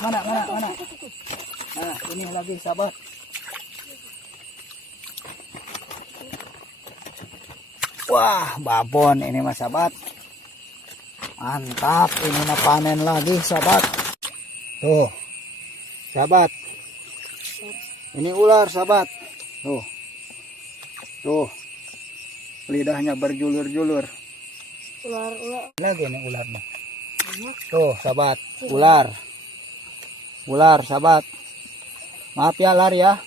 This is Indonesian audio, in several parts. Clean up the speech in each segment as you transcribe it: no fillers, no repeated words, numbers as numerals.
Mana. Nah, ini lagi sahabat. Wah, babon ini mas sahabat. Mantap, ini mah panen lagi sahabat. Tuh, sahabat. Ini ular sahabat. Tuh. Lidahnya berjulur-julur. Ular. Lagi nih ularnya. Tuh, sahabat, ular sahabat. Maaf ya lar ya.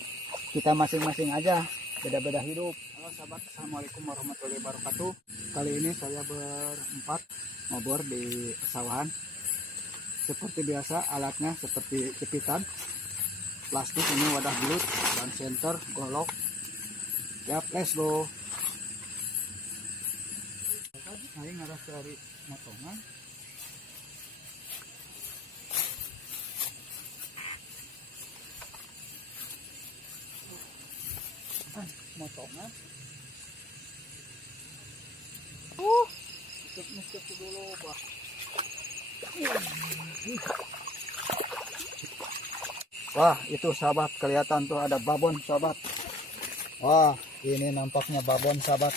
Kita masing-masing aja, beda-beda hidup. Halo sahabat, assalamualaikum warahmatullahi wabarakatuh. Kali ini saya berempat ngobor di pesawahan. Seperti biasa alatnya seperti jepitan, plastik, ini wadah belut, dan senter, golok. Yap, let's go. Saya ngaras dari motongan. Motongan. Cek dulu, Pak. Wah, itu sahabat, kelihatan tuh ada babon sahabat. Wah, ini nampaknya babon sahabat.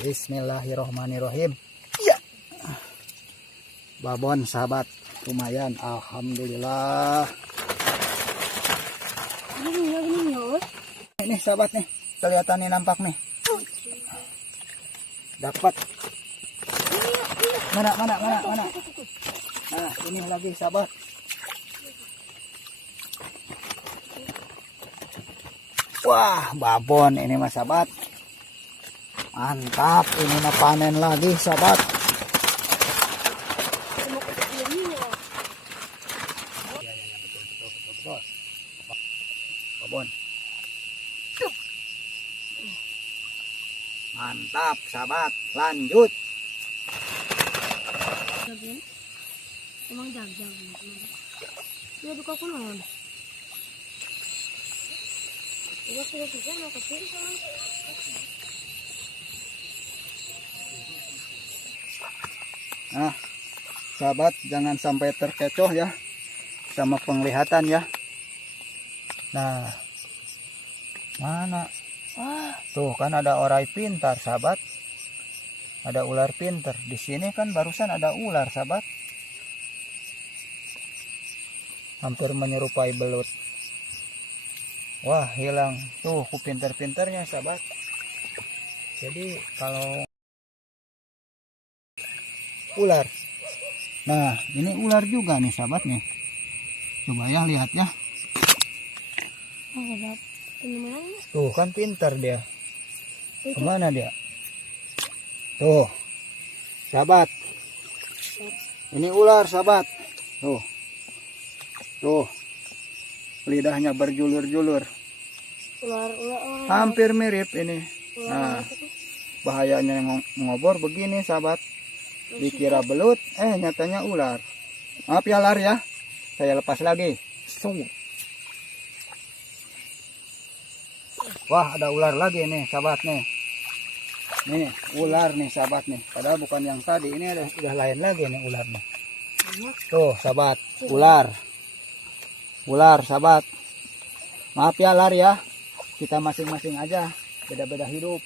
Bismillahirrohmanirrohim. Ya. Babon sahabat, lumayan, alhamdulillah. Ini sahabat nih, kelihatan nih, nampak nih. Dapat. Mana. Nah, ini lagi sahabat. Wah, babon ini mas sahabat. Mantap, ini mah panen lagi sahabat. Betul. Babon. Mantap sahabat, lanjut. Emang jaga. Ya buka kunon. Udah sudah bisa mau kecil kan? Nah, sahabat, jangan sampai terkecoh ya sama penglihatan ya. Nah, mana? Tuh kan ada orai pintar sahabat. Ada ular pintar. Di sini kan barusan ada ular sahabat. Hampir menyerupai belut. Wah, hilang. Tuh, ku pintar-pintarnya sahabat. Jadi kalau ular. Nah, ini ular juga nih sahabat nih. Coba ya lihat ya. Tuh kan pintar dia. Kemana dia? Tuh, sahabat. Ini ular sahabat. Tuh. Lidahnya berjulur-julur. Ular. Hampir mirip ini. Nah, bahayanya ngobor begini sahabat. Dikira belut, nyatanya ular. Maaf ya lar ya. Saya lepas lagi. Wah, ada ular lagi nih sahabat nih. Nih, ular nih sahabat nih. Padahal bukan yang tadi. Ini udah lain lagi nih ularnya. Tuh sahabat, ular sahabat. Maaf ya lar ya. Kita masing-masing aja, beda-beda hidup.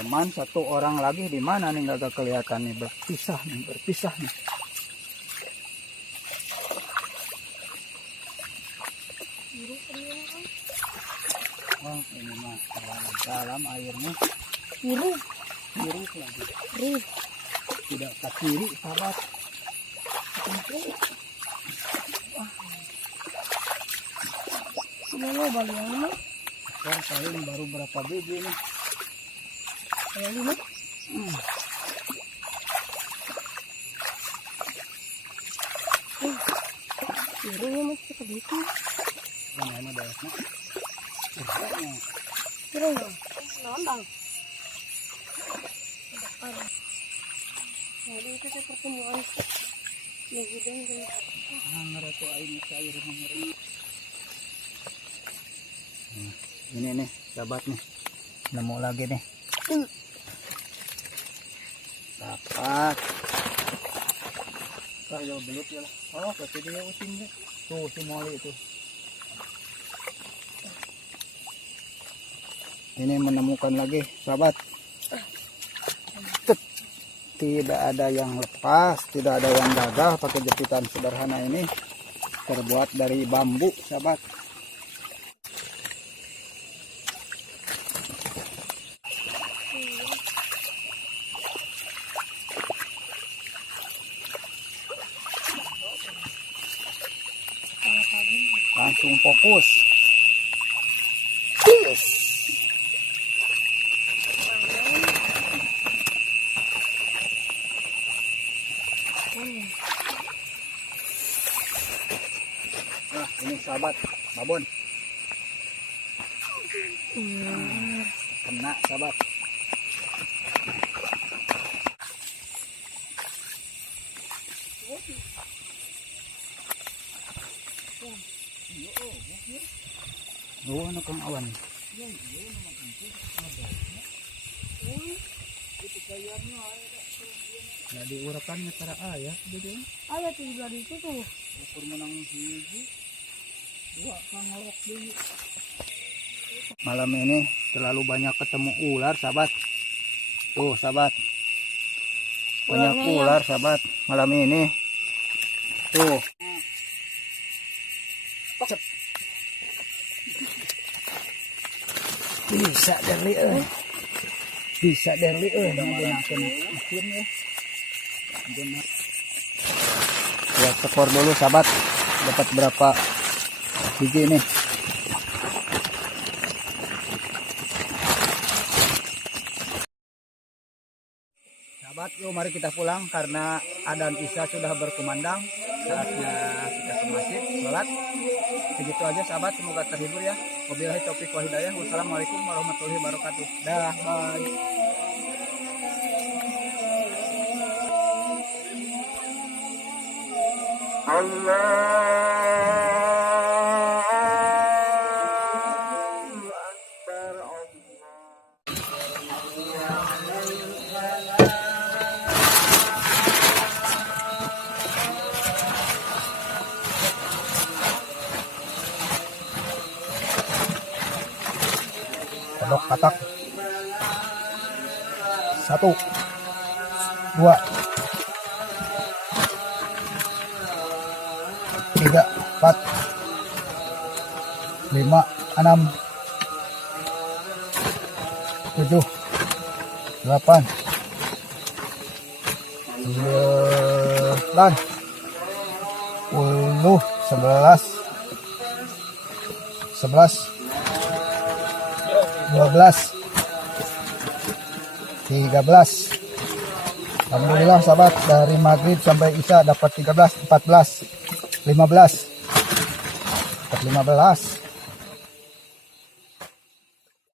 Teman satu orang lagi di mana nih, nggak kelihatan nih, berpisah nih. Oh, ini mah dalam airnya. Biru lagi. Tidak ke kiri sahabat. Ini balian. Paling baru berapa biji nih? Kayak ini. Birunya masih segitu. Mana banyak? Birunya. Nambang. Ada itu ke pertemuan yang hidung dan Ngaratu aing cair mangering. Ini nih, sahabat nih. Nemu lagi nih. Dapat. Kayo belut ya lah. Oh, pasti dia uting deh. Tuh, si moli itu. Ini menemukan lagi, sahabat. Tidak ada yang lepas, tidak ada yang gagal pakai jepitan sederhana ini. Terbuat dari bambu, sahabat. Langsung fokus. Yes. Nah, ini sahabat, babon. Kena, sahabat. Oh, ano kang awan? Nah, diurakannya tara ayah, gitu. ada tuh di itu tuh. Ukur menang hiji, dua kangolok dulu. Malam ini terlalu banyak ketemu ular, sahabat. Tuh, sahabat. Banyak Ularnya ular, sahabat. Malam ini. Tuh. Cep. Bisa Derli euy. Bisa Derli euy nggunakeun mesin ya. Ya, skor dulu sahabat. Dapat berapa biji nih? Sahabat, yuk mari kita pulang karena adzan Isya sudah berkumandang. Saatnya kita ke masjid sholat. Segitu aja sahabat, semoga terhibur ya. Wabillahi taufiq wal hidayah. Wassalamualaikum warahmatullahi wabarakatuh. Dah, bye. Kodok katak. 1 2 3 4 5 6 7 8 9 10 11 12 13. Alhamdulillah sahabat, dari maghrib sampai isya dapat 13, 14, 15. Dapat 15.